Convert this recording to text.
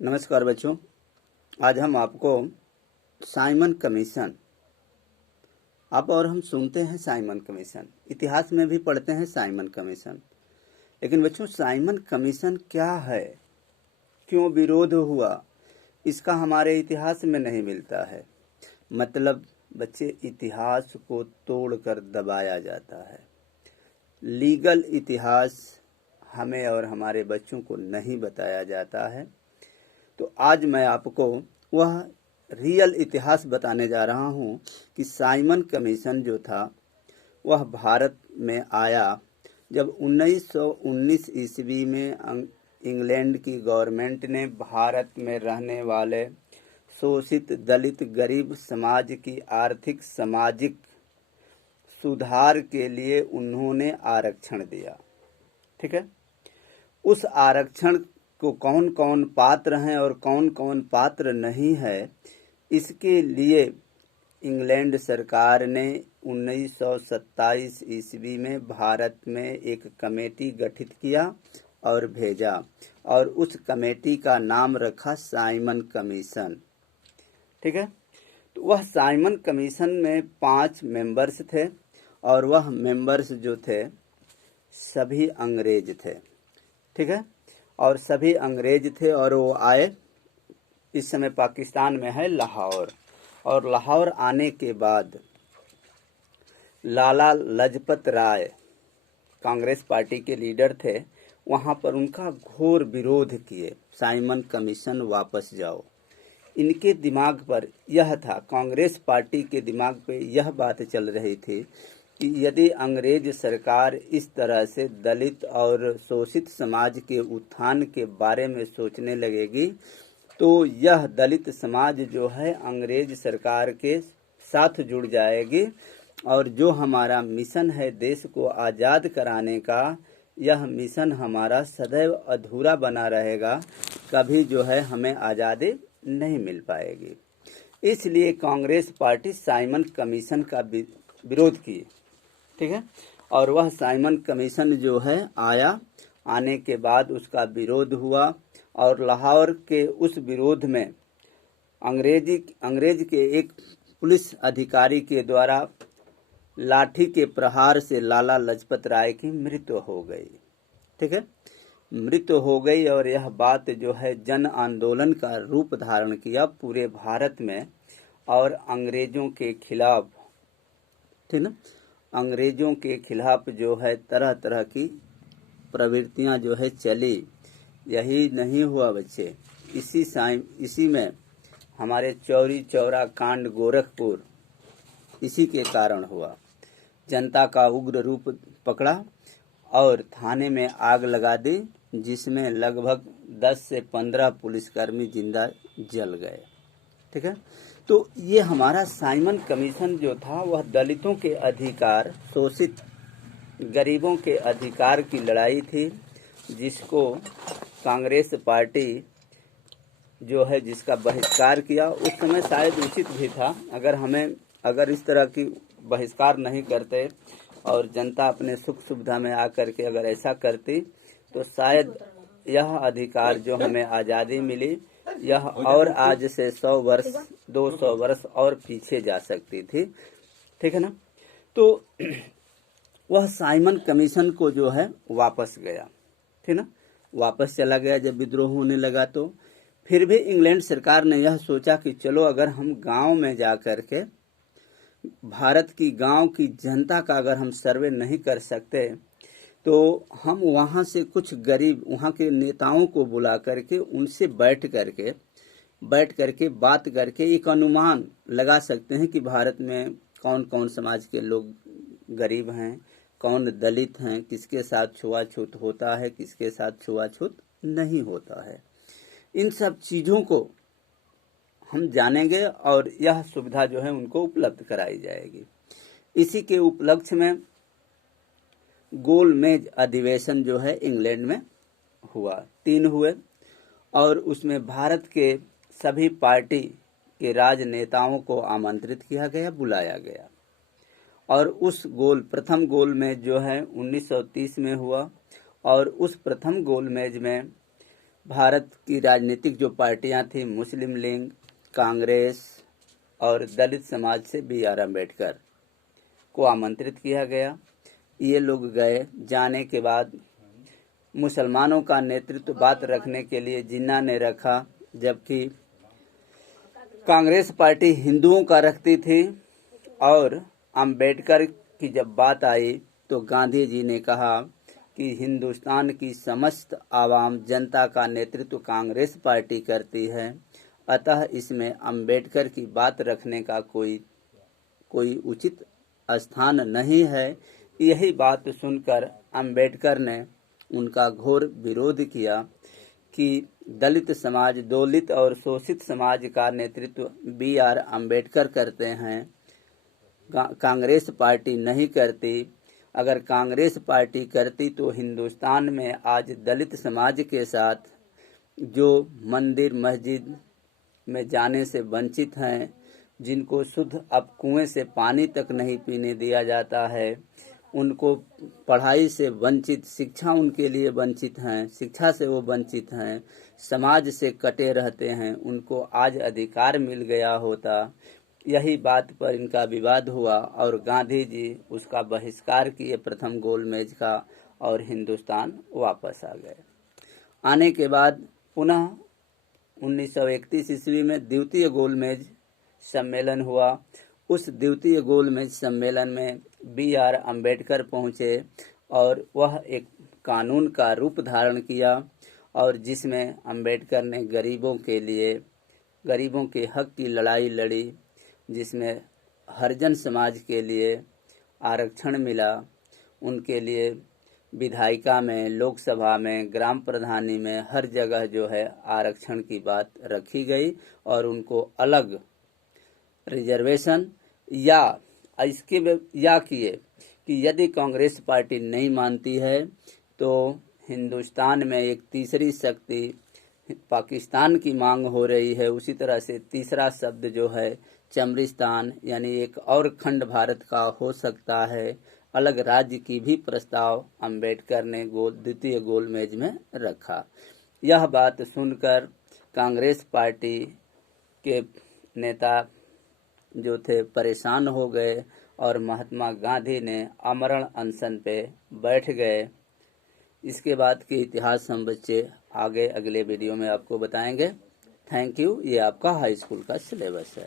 नमस्कार बच्चों। आज हम आपको साइमन कमीशन, आप और हम सुनते हैं साइमन कमीशन, इतिहास में भी पढ़ते हैं साइमन कमीशन। लेकिन बच्चों, साइमन कमीशन क्या है, क्यों विरोध हुआ, इसका हमारे इतिहास में नहीं मिलता है। मतलब बच्चे, इतिहास को तोड़कर दबाया जाता है। लीगल इतिहास हमें और हमारे बच्चों को नहीं बताया जाता है। तो आज मैं आपको वह रियल इतिहास बताने जा रहा हूँ कि साइमन कमीशन जो था वह भारत में आया जब 1919 ईस्वी में इंग्लैंड की गवर्नमेंट ने भारत में रहने वाले शोषित दलित गरीब समाज की आर्थिक सामाजिक सुधार के लिए उन्होंने आरक्षण दिया। ठीक है, उस आरक्षण को कौन कौन पात्र हैं और कौन कौन पात्र नहीं है, इसके लिए इंग्लैंड सरकार ने 1927 ईस्वी में भारत में एक कमेटी गठित किया और भेजा, और उस कमेटी का नाम रखा साइमन कमीशन। ठीक है, तो वह साइमन कमीशन में 5 मेंबर्स थे और वह मेंबर्स जो थे सभी अंग्रेज थे। ठीक है, और सभी अंग्रेज थे और वो आए। इस समय पाकिस्तान में है लाहौर, और लाहौर आने के बाद लाला लजपत राय कांग्रेस पार्टी के लीडर थे, वहां पर उनका घोर विरोध किए, साइमन कमीशन वापस जाओ। इनके दिमाग पर यह था, कांग्रेस पार्टी के दिमाग पे यह बात चल रही थी कि यदि अंग्रेज सरकार इस तरह से दलित और शोषित समाज के उत्थान के बारे में सोचने लगेगी तो यह दलित समाज जो है अंग्रेज सरकार के साथ जुड़ जाएगी, और जो हमारा मिशन है देश को आज़ाद कराने का, यह मिशन हमारा सदैव अधूरा बना रहेगा, कभी जो है हमें आज़ादी नहीं मिल पाएगी। इसलिए कांग्रेस पार्टी साइमन कमीशन का विरोध की। ठीक है, और वह साइमन कमीशन जो है आया, आने के बाद उसका विरोध हुआ, और लाहौर के उस विरोध में अंग्रेज के एक पुलिस अधिकारी के द्वारा लाठी के प्रहार से लाला लजपत राय की मृत्यु हो गई। ठीक है, मृत्यु हो गई, और यह बात जो है जन आंदोलन का रूप धारण किया पूरे भारत में, और अंग्रेजों के खिलाफ, ठीक ना, अंग्रेजों के खिलाफ जो है तरह तरह की प्रवृत्तियां जो है चली। यही नहीं हुआ बच्चे, इसी में हमारे चौरी चौरा कांड गोरखपुर इसी के कारण हुआ। जनता का उग्र रूप पकड़ा और थाने में आग लगा दी, जिसमें लगभग 10 से 15 पुलिसकर्मी जिंदा जल गए। ठीक है, तो ये हमारा साइमन कमीशन जो था वह दलितों के अधिकार, शोषित गरीबों के अधिकार की लड़ाई थी, जिसको कांग्रेस पार्टी जो है जिसका बहिष्कार किया। उस समय शायद उचित भी था, अगर इस तरह की बहिष्कार नहीं करते और जनता अपने सुख सुविधा में आकर के अगर ऐसा करती तो शायद यह अधिकार जो हमें आज़ादी मिली यह और आज से 100 वर्ष 200 वर्ष और पीछे जा सकती थी। ठीक है ना, तो वह साइमन कमीशन को जो है वापस गया। ठीक ना, वापस चला गया। जब विद्रोह होने लगा तो फिर भी इंग्लैंड सरकार ने यह सोचा कि चलो अगर हम गांव में जा कर के भारत की गांव की जनता का अगर हम सर्वे नहीं कर सकते तो हम वहां से कुछ गरीब वहां के नेताओं को बुला करके उनसे बैठ करके बात करके एक अनुमान लगा सकते हैं कि भारत में कौन कौन समाज के लोग गरीब हैं, कौन दलित हैं, किसके साथ छुआछूत होता है, किसके साथ छुआछूत नहीं होता है। इन सब चीज़ों को हम जानेंगे और यह सुविधा जो है उनको उपलब्ध कराई जाएगी। इसी के उपलक्ष्य में गोलमेज अधिवेशन जो है इंग्लैंड में हुआ, 3 हुए, और उसमें भारत के सभी पार्टी के राजनेताओं को आमंत्रित किया गया, बुलाया गया। और उस प्रथम गोलमेज जो है 1930 में हुआ, और उस प्रथम गोलमेज में भारत की राजनीतिक जो पार्टियां थी, मुस्लिम लीग, कांग्रेस और दलित समाज से B.R. अम्बेडकर को आमंत्रित किया गया। ये लोग गए। जाने के बाद मुसलमानों का नेतृत्व बात रखने के लिए जिन्ना ने रखा, जबकि कांग्रेस पार्टी हिंदुओं का रखती थी। और अम्बेडकर की जब बात आई तो गांधी जी ने कहा कि हिंदुस्तान की समस्त आवाम जनता का नेतृत्व कांग्रेस पार्टी करती है, अतः इसमें अम्बेडकर की बात रखने का कोई उचित स्थान नहीं है। यही बात सुनकर अम्बेडकर ने उनका घोर विरोध किया कि दलित समाज, दलित और शोषित समाज का नेतृत्व B.R. अम्बेडकर करते हैं, कांग्रेस पार्टी नहीं करती। अगर कांग्रेस पार्टी करती तो हिंदुस्तान में आज दलित समाज के साथ जो मंदिर मस्जिद में जाने से वंचित हैं, जिनको शुद्ध अब कुएं से पानी तक नहीं पीने दिया जाता है, उनको पढ़ाई से वंचित, शिक्षा उनके लिए वंचित हैं, शिक्षा से वो वंचित हैं, समाज से कटे रहते हैं, उनको आज अधिकार मिल गया होता। यही बात पर इनका विवाद हुआ और गांधी जी उसका बहिष्कार किए प्रथम गोलमेज का, और हिंदुस्तान वापस आ गए। आने के बाद पुनः 1931 ईस्वी में द्वितीय गोलमेज सम्मेलन हुआ। उस द्वितीय गोलमेज सम्मेलन में B.R. अम्बेडकर पहुंचे और वह एक कानून का रूप धारण किया, और जिसमें अम्बेडकर ने गरीबों के लिए, गरीबों के हक की लड़ाई लड़ी, जिसमें हरिजन समाज के लिए आरक्षण मिला। उनके लिए विधायिका में, लोकसभा में, ग्राम प्रधानी में, हर जगह जो है आरक्षण की बात रखी गई और उनको अलग रिजर्वेशन या किए कि यदि कांग्रेस पार्टी नहीं मानती है तो हिंदुस्तान में एक तीसरी शक्ति पाकिस्तान की मांग हो रही है, उसी तरह से तीसरा शब्द जो है चमरिस्तान, यानी एक और खंड भारत का हो सकता है, अलग राज्य की भी प्रस्ताव अम्बेडकर ने द्वितीय गोलमेज में रखा। यह बात सुनकर कांग्रेस पार्टी के नेता जो थे परेशान हो गए और महात्मा गांधी ने आमरण अनशन पे बैठ गए। इसके बाद के इतिहास हम बच्चे आगे अगले वीडियो में आपको बताएंगे। Thank you. ये आपका हाई स्कूल का सिलेबस है।